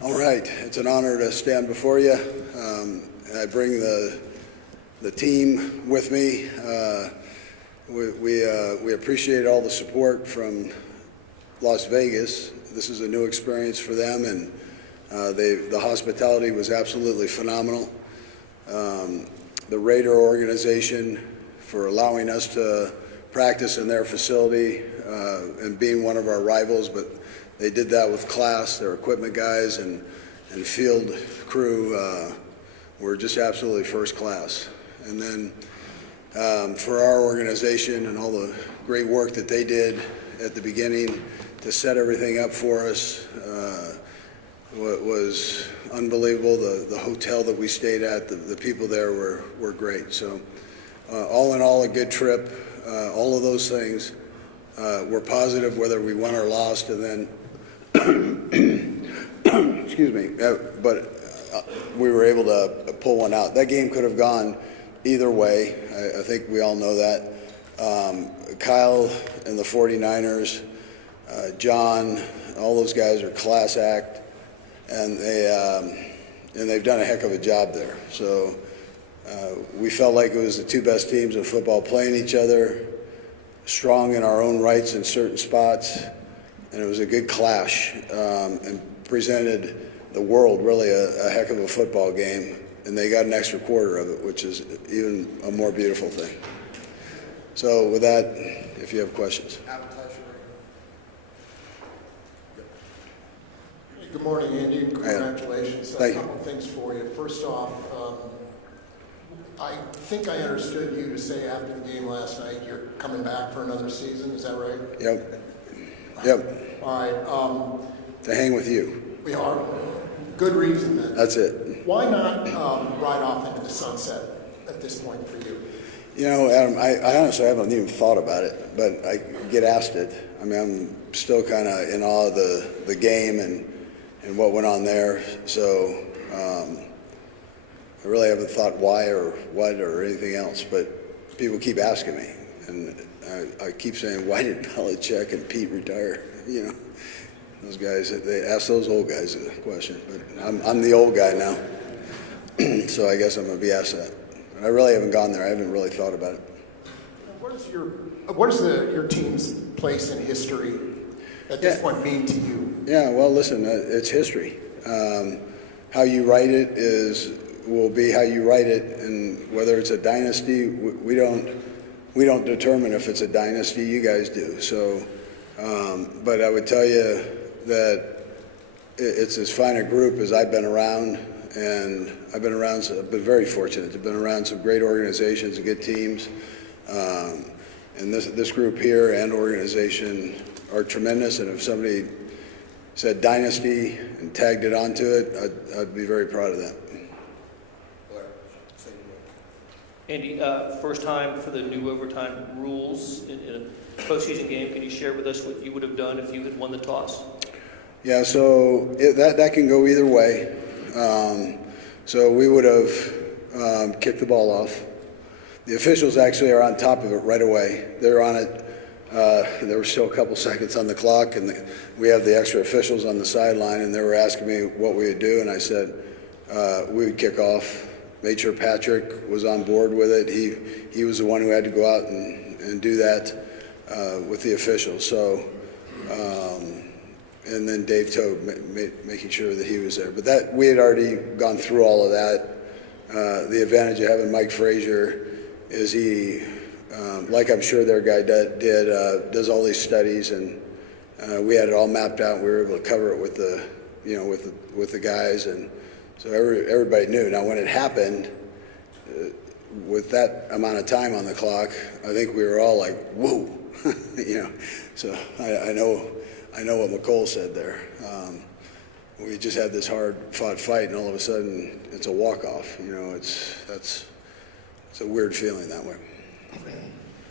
All right, it's an honor to stand before you. I bring the team with me. We appreciate all the support from Las Vegas. This is a new experience for them, and the hospitality was absolutely phenomenal. The Raider organization for allowing us to practice in their facility and being one of our rivals, but they did that with class. Their equipment guys and field crew were just absolutely first class. And then for our organization and all the great work that they did at the beginning to set everything up for us was unbelievable. The hotel that we stayed at, the people there were great. So all in all, a good trip. All of those things were positive, whether we won or lost. And then excuse me, but we were able to pull one out. That game could have gone either way. I think we all know that. Kyle and the 49ers, John, all those guys are class act, and they've done a heck of a job there. So we felt like it was the two best teams in football playing each other, strong in our own rights in certain spots, and it was a good clash and presented the world really a heck of a football game, and they got an extra quarter of it, which is even a more beautiful thing. So with that, if you have questions. Good morning, Andy, and congratulations. Thank you. A couple things for you. First off, I think I understood you to say after the game last night you're coming back for another season. Is that right? Yep. All right. To hang with you. We are. Good reason then. That's it. Why not ride off into the sunset at this point for you? You know, Adam, I honestly haven't even thought about it, but I get asked it. I mean, I'm still kind of in awe of the game and what went on there. So I really haven't thought why or what or anything else, but people keep asking me. And I keep saying, why did Belichick and Pete retire? You know, those guys, they ask those old guys a question. But I'm the old guy now, so I guess I'm going to be asked that. But I really haven't gone there. I haven't really thought about it. What does your team's place in history at this point mean to you? Yeah, well, listen, it's history. How you write it will be how you write it, and whether it's a dynasty, we don't determine if it's a dynasty. You guys do. So, but I would tell you that it's as fine a group as I've been around, and I've been very fortunate to have been around some great organizations and good teams. And this group here and organization are tremendous, and if somebody said dynasty and tagged it onto it, I'd be very proud of that. Andy, first time for the new overtime rules in a postseason game. Can you share with us what you would have done if you had won the toss? Yeah, so that can go either way. So we would have kicked the ball off. The officials actually are on top of it right away. They're on it. There were still a couple seconds on the clock, and we have the extra officials on the sideline, and they were asking me what we would do, and I said we would kick off. Made sure Patrick was on board with it. He was the one who had to go out and do that with the officials. So, and then Dave Toad making sure that he was there. But that we had already gone through all of that. The advantage of having Mike Frazier is he, like I'm sure their guy did, does all these studies, and we had it all mapped out. And we were able to cover it with the guys, and so everybody knew. Now, when it happened, with that amount of time on the clock, I think we were all like, "Whoa," you know. So I know what McCole said there. We just had this hard-fought fight, and all of a sudden, it's a walk-off. You know, it's a weird feeling that way.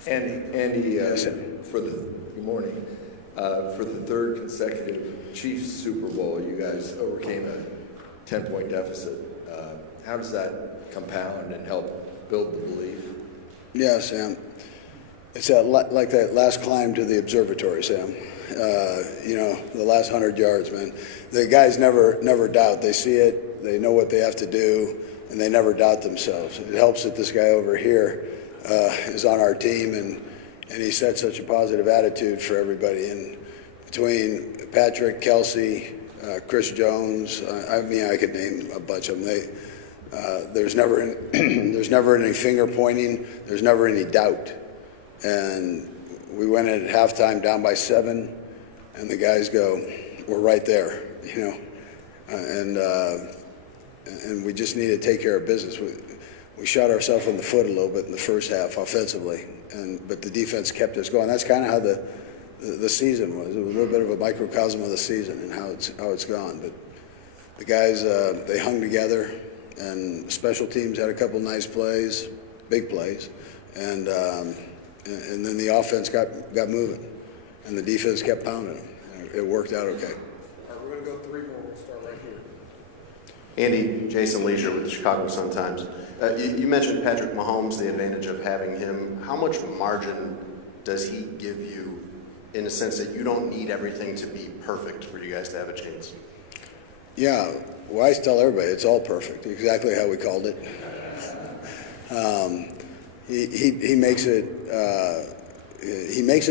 Andy, Yes, good morning. For the third consecutive Chiefs Super Bowl, you guys overcame a 10-point deficit. How does that compound and help build the belief? Yeah, Sam. It's like that last climb to the observatory, Sam. the last 100 yards, man. The guys never doubt. They see it, they know what they have to do, and they never doubt themselves. It helps that this guy over here is on our team, and he set such a positive attitude for everybody. And between Patrick, Kelsey, Chris Jones, I could name a bunch of them. There's never any finger pointing. There's never any doubt. And we went in at halftime down by 7, and the guys go, "We're right there," and we just need to take care of business. We shot ourselves in the foot a little bit in the first half offensively, but the defense kept us going. That's kind of how the season was. It was a little bit of a microcosm of the season and how it's gone. But the guys, they hung together, and special teams had a couple nice plays, big plays, and then the offense got moving, and the defense kept pounding them. It worked out okay. All right, we're going to go 3 more. We'll start right here. Andy, Jason Leisure with the Chicago Sun-Times. You mentioned Patrick Mahomes, the advantage of having him. How much margin does he give you in the sense that you don't need everything to be perfect for you guys to have a chance? Yeah, well, I tell everybody it's all perfect, exactly how we called it. He makes it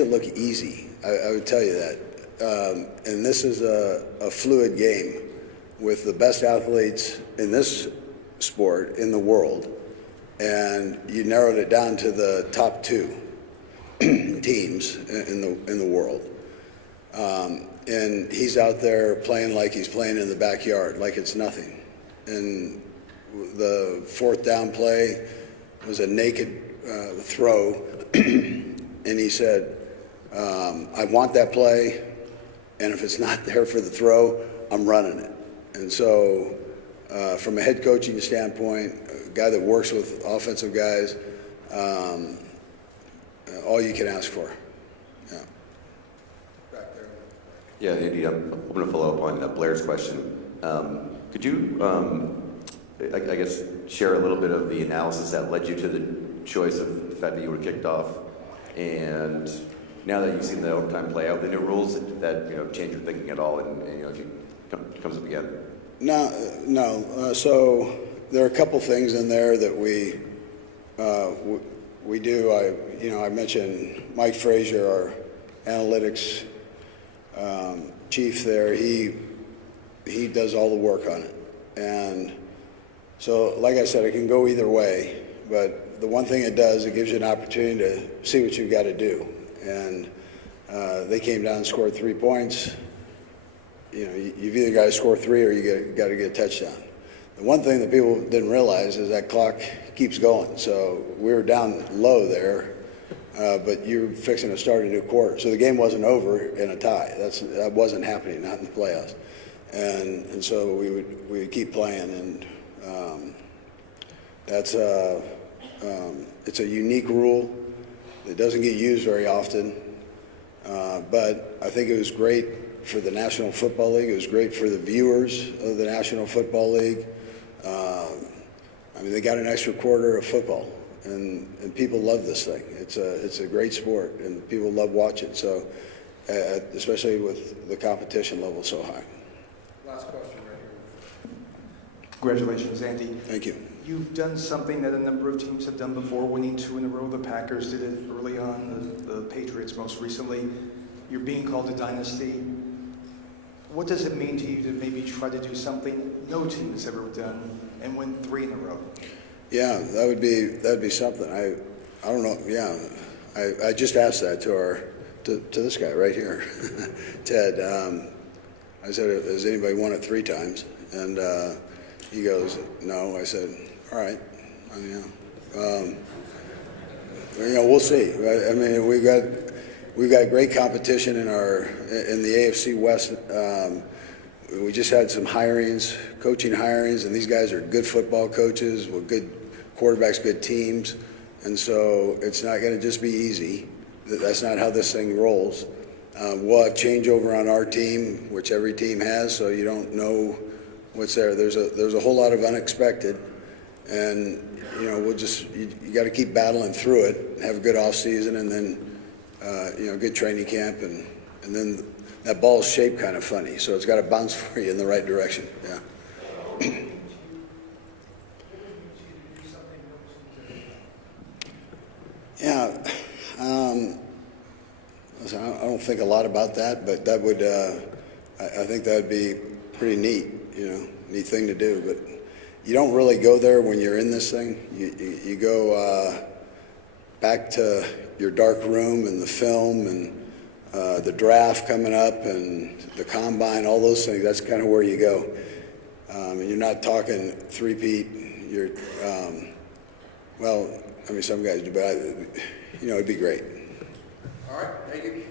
look easy. I would tell you that. And this is a fluid game with the best athletes in this sport in the world, and you narrowed it down to the top 2 teams in the world. And he's out there playing like he's playing in the backyard, like it's nothing. And the 4th down play was a naked throw, and he said, "I want that play, and if it's not there for the throw, I'm running it." And so from a head coaching standpoint, a guy that works with offensive guys, all you can ask for. Yeah. Back there. Yeah, Andy, I'm going to follow up on Blair's question. Could you, I guess, share a little bit of the analysis that led you to the choice of the fact that you were kicked off, and now that you've seen the overtime play out, the new rules that change your thinking at all, and if it comes up again? No. So there are a couple things in there that we do. I mentioned Mike Frazier, our analytics chief there. He does all the work on it, and so like I said, it can go either way. But the one thing it does, it gives you an opportunity to see what you've got to do. And they came down and scored 3 points. You've either got to score 3 or you got to get a touchdown. The one thing that people didn't realize is that clock keeps going. So we were down low there, but you're fixing to start a new quarter. So the game wasn't over in a tie. That wasn't happening, not in the playoffs. And so we would keep playing, and it's a unique rule. It doesn't get used very often, but I think it was great for the National Football League. It was great for the viewers of the National Football League. They got an extra quarter of football, and people love this thing. It's a great sport, and people love watching. So, especially with the competition level so high. Last question right here. Congratulations, Andy. Thank you. You've done something that a number of teams have done before, winning 2 in a row. The Packers did it early on, the Patriots most recently. You're being called a dynasty. What does it mean to you to maybe try to do something no team has ever done and win 3 in a row? Yeah, that'd be something. I don't know. Yeah, I just asked that to this guy right here, Ted. I said, "Has anybody won it 3 times?" And he goes, "No." I said, "All right. We'll see." We've got great competition in the AFC West. We just had some coaching hirings, and these guys are good football coaches with good quarterbacks, good teams, and so it's not going to just be easy. That's not how this thing rolls. We'll have changeover on our team, which every team has, so you don't know what's there. There's a whole lot of unexpected, and you got to keep battling through it, have a good off season, and then good training camp, and And then that ball's shaped kind of funny, so it's got to bounce for you in the right direction. Yeah. Yeah. Listen, I don't think a lot about that, but that would, I think that would be pretty neat, neat thing to do. But you don't really go there when you're in this thing. You go back to your dark room and the film and the draft coming up and the combine, all those things. That's kind of where you go. And you're not talking three-peat. You're, well, I mean, some guys do, but it'd be great. All right, thank you.